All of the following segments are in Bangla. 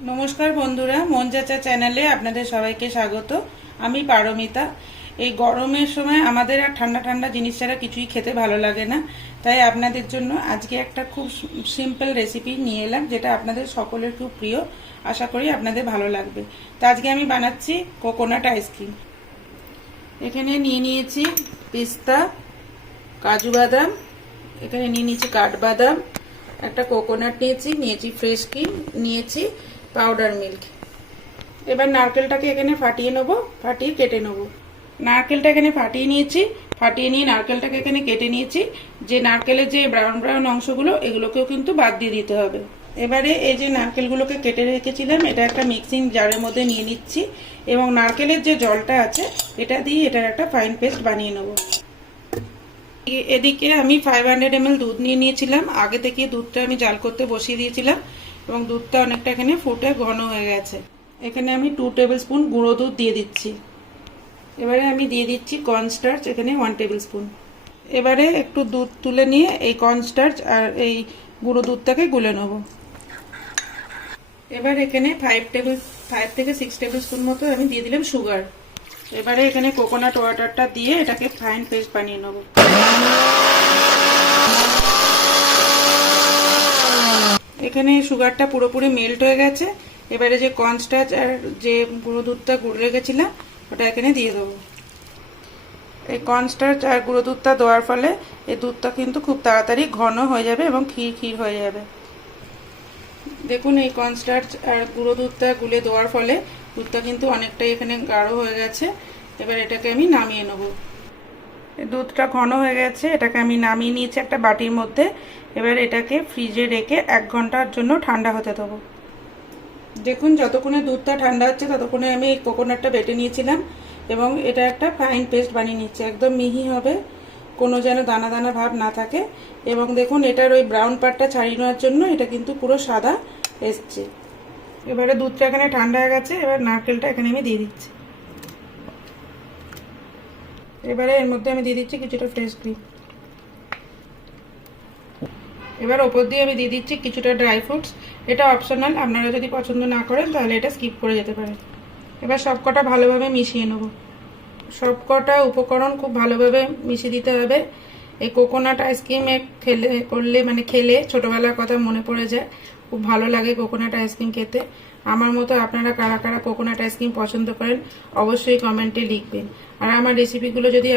नमस्कार बंधुरा मन चाचा चैनले आपनादेर सबाइके स्वागत। आमी पारमिता। এই গরমের সময় আমাদের আর ঠান্ডা ঠান্ডা জিনিস ছাড়া কিছুই খেতে ভালো লাগে না, তাই আপনাদের জন্য আজকে একটা খুব সিম্পল রেসিপি নিয়ে এলাম, যেটা আপনাদের সকলের খুব প্রিয়। আশা করি আপনাদের ভালো লাগবে। তো আজকে আমি বানাচ্ছি কোকোনাট আইসক্রিম। এখানে নিয়ে নিয়েছি পিস্তা, কাজু বাদাম, এখানে নিয়ে নিয়েছি কাঠবাদাম, একটা কোকোনাট নিয়েছি ফ্রেশ ক্রিম, নিয়েছি পাউডার মিল্ক। এবার নারকেলটাকে এখানে ফাটিয়ে নেব, ফাটিয়ে কেটে নেব। নারকেলটা এখানে ফাটিয়ে নিয়েছি, ফাটিয়ে নিয়ে নারকেলটাকে এখানে কেটে নিয়েছি। যে নারকেলের যে ব্রাউন ব্রাউন অংশগুলো, এগুলোকেও কিন্তু বাদ দিয়ে দিতে হবে। এবারে এই যে নারকেলগুলোকে কেটে রেখেছিলাম, এটা একটা মিক্সিং জারের মধ্যে নিয়ে নিচ্ছি এবং নারকেলের যে জলটা আছে এটা দিয়ে এটার একটা ফাইন পেস্ট বানিয়ে নেব। এদিকে আমি 500 ml দুধ নিয়ে নিয়েছিলাম। আগে থেকে দুধটা আমি জাল করতে বসিয়ে দিয়েছিলাম এবং দুধটা অনেকটা এখানে ফুটে ঘন হয়ে গেছে। এখানে আমি 2 টেবিল স্পুন গুঁড়ো দুধ দিয়ে দিচ্ছি। এবারে আমি দিয়ে দিচ্ছি কর্নস্টার্চ, এখানে 1 টেবিল স্পুন। এবারে একটু দুধ তুলে নিয়ে এই কর্নস্টার্চ আর এই গুঁড়ো দুধটাকে গুলে নেব। এবার এখানে 5 থেকে 6 টেবিল স্পুন মতো আমি দিয়ে দিলাম সুগার। এবারে এখানে কোকোনাট ওয়াটারটা দিয়ে এটাকে ফাইন পেস্ট বানিয়ে নেব। এখানে সুগারটা পুরোপুরি মেল্ট হয়ে গেছে। এবারে যে কর্নস্টার্চ আর যে গুঁড়ো দুধটা গুলে রেখেছিলাম ওটা এখানে দিয়ে দেবো। এই কর্নস্টার্চ আর গুঁড়ো দুধটা দেওয়ার ফলে এই দুধটা কিন্তু খুব তাড়াতাড়ি ঘন হয়ে যাবে এবং ক্ষীর ক্ষীর হয়ে যাবে। দেখুন এই কর্নস্টার্চ আর গুঁড়ো দুধটা গুলে দেওয়ার ফলে দুধটা কিন্তু অনেকটাই এখানে গাঢ় হয়ে গেছে। এবার এটাকে আমি নামিয়ে নেব। দুধটা ঘন হয়ে গেছে, এটাকে আমি নামিয়ে নিয়েছি একটা বাটির মধ্যে। এবার এটাকে ফ্রিজে রেখে 1 ঘন্টার জন্য ঠান্ডা হতে দেবো। দেখুন যতক্ষণে দুধটা ঠান্ডা হচ্ছে ততক্ষণে আমি এই কোকোনাটটা বেটে নিয়েছিলাম এবং এটা একটা ফাইন পেস্ট বানিয়ে নিচ্ছি। একদম মিহি হবে, কোনো যেন দানা দানা ভাব না থাকে। এবং দেখুন এটার ওই ব্রাউন পার্টটা ছাড়িয়ে নেওয়ার জন্য এটা কিন্তু পুরো সাদা এসছে। এবারে দুধটা এখানে ঠান্ডা হয়ে গেছে। এবার নারকেলটা এখানে আমি দিয়ে দিচ্ছি। এবারে এর মধ্যে আমি দিয়ে দিচ্ছি কিছুটা ফ্রেশ ক্রিম। এবার ওপর দিয়ে আমি দিয়ে দিচ্ছি কিছুটা ড্রাই ফ্রুটস। এটা অপশনাল, আপনারা যদি পছন্দ না করেন তাহলে এটা স্কিপ করে যেতে পারেন। এবার সবকটা ভালোভাবে মিশিয়ে নেব। সবকটা উপকরণ খুব ভালোভাবে মিশিয়ে দিতে হবে। এই কোকোনাট আইসক্রিমে খেলে ছোটোবেলার কথা মনে পড়ে যায়। খুব ভালো লাগে কোকোনাট আইসক্রিম খেতে। আমার মতো আপনারা কারা কারা কোকোনাট আইসক্রিম পছন্দ করেন অবশ্যই কমেন্টে লিখবেন। আর আমার রেসিপিগুলো যদি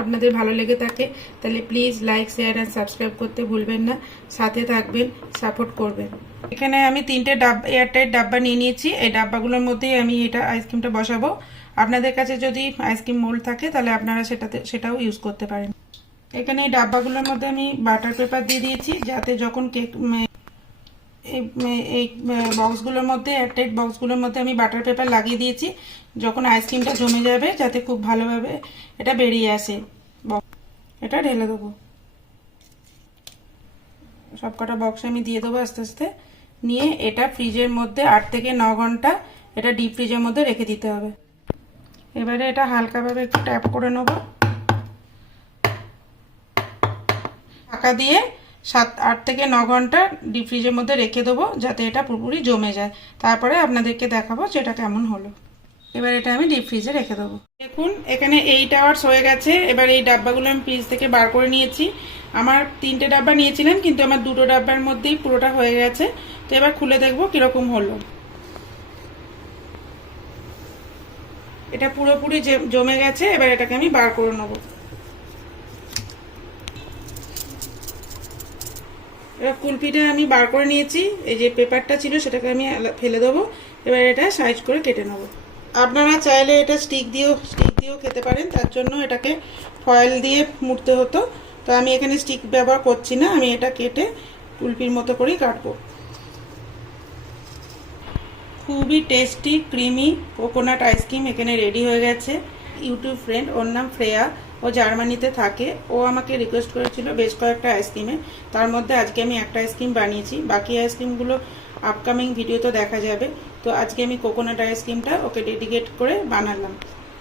আপনাদের ভালো লেগে থাকে তাহলে please like, share and subscribe করতে ভুলবেন না। সাথে থাকবেন, সাপোর্ট করবেন। এখানে আমি 3টে এয়ারটাইট ডাব্বা নিয়ে নিয়েছি। এই ডাব্বাগুলোর মধ্যেই আমি এটা আইসক্রিমটা বসাবো। আপনাদের কাছে যদি আইসক্রিম মোল্ড থাকে তাহলে আপনারা সেটাও ইউজ করতে পারেন। এখানে এই ডাব্বাগুলোর মধ্যে আমি বাটার পেপার দিয়ে দিয়েছি, যাতে যখন কেক এই বক্সগুলোর মধ্যে এয়ারটাইট বক্সগুলোর মধ্যে আমি বাটার পেপার লাগিয়ে দিয়েছি, যখন আইসক্রিমটা জমে যাবে যাতে খুব ভালোভাবে এটা বেরিয়ে আসে। এটা ঢেলে দেবো। সবকটা বক্সে আমি দিয়ে দেবো আস্তে আস্তে। নিয়ে এটা ফ্রিজের মধ্যে 8 থেকে 9 ঘন্টা এটা ডিপ ফ্রিজের মধ্যে রেখে দিতে হবে। এবারে এটা হালকাভাবে একটু ট্যাপ করে নেব। ঢাকা দিয়ে 7-8 থেকে 9 ঘন্টা ডিপ ফ্রিজের মধ্যে রেখে দেবো, যাতে এটা পুরোপুরি জমে যায়। তারপরে আপনাদেরকে দেখাবো সেটা কেমন হলো। এবার এটা আমি ডিপ ফ্রিজে রেখে দেবো। দেখুন এখানে 8 আওয়ার্স হয়ে গেছে। এবার এই ডাব্বাগুলো আমি ফ্রিজ থেকে বার করে নিয়েছি। আমার 3টে ডাব্বা নিয়েছিলাম, কিন্তু আমার 2টো ডাব্বার মধ্যেই পুরোটা হয়ে গেছে। তো এবার খুলে দেখবো কিরকম হলো। এটা পুরোপুরি জমে গেছে। এবার এটাকে আমি বার করে নেবো। এবার কুলপিটা আমি বার করে নিয়েছি। এই যে পেপারটা ছিল সেটাকে আমি ফেলে দেবো। এবার এটা সাইজ করে কেটে নেবো। আপনারা চাইলে এটা স্টিক দিয়েও খেতে পারেন। তার জন্য এটাকে ফয়েল দিয়ে মুড়তে হতো। তো আমি এখানে স্টিক ব্যবহার করছি না, আমি এটা কেটে কুলপির মতো করেই কাটবো। খুবই টেস্টি ক্রিমি কোকোনাট আইসক্রিম এখানে রেডি হয়ে গেছে। ইউটিউব ফ্রেন্ড, ওর নাম শ্রেয়া, ও জার্মানিতে থাকে। ও আমাকে রিকোয়েস্ট করেছিল বেশ কয়েকটা আইসক্রিমে, তার মধ্যে আজকে আমি একটা আইসক্রিম বানিয়েছি। বাকি আইসক্রিমগুলো আপকামিং ভিডিওতে দেখা যাবে। তো আজকে আমি কোকোনাট আইসক্রিমটা ওকে ডেডিকেট করে বানালাম।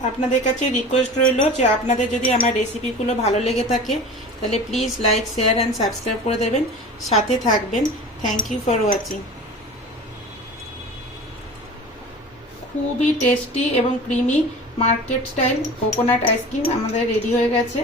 আপনাদের কাছে রিকোয়েস্ট রইল যে আপনাদের যদি আমার রেসিপিগুলো ভালো লেগে থাকে তাহলে please like, share and subscribe করে দেবেন, সাথে থাকবেন। Thank you for watching. খুবই টেস্টি এবং creamy market style coconut ice cream আমাদের রেডি হয়ে গেছে।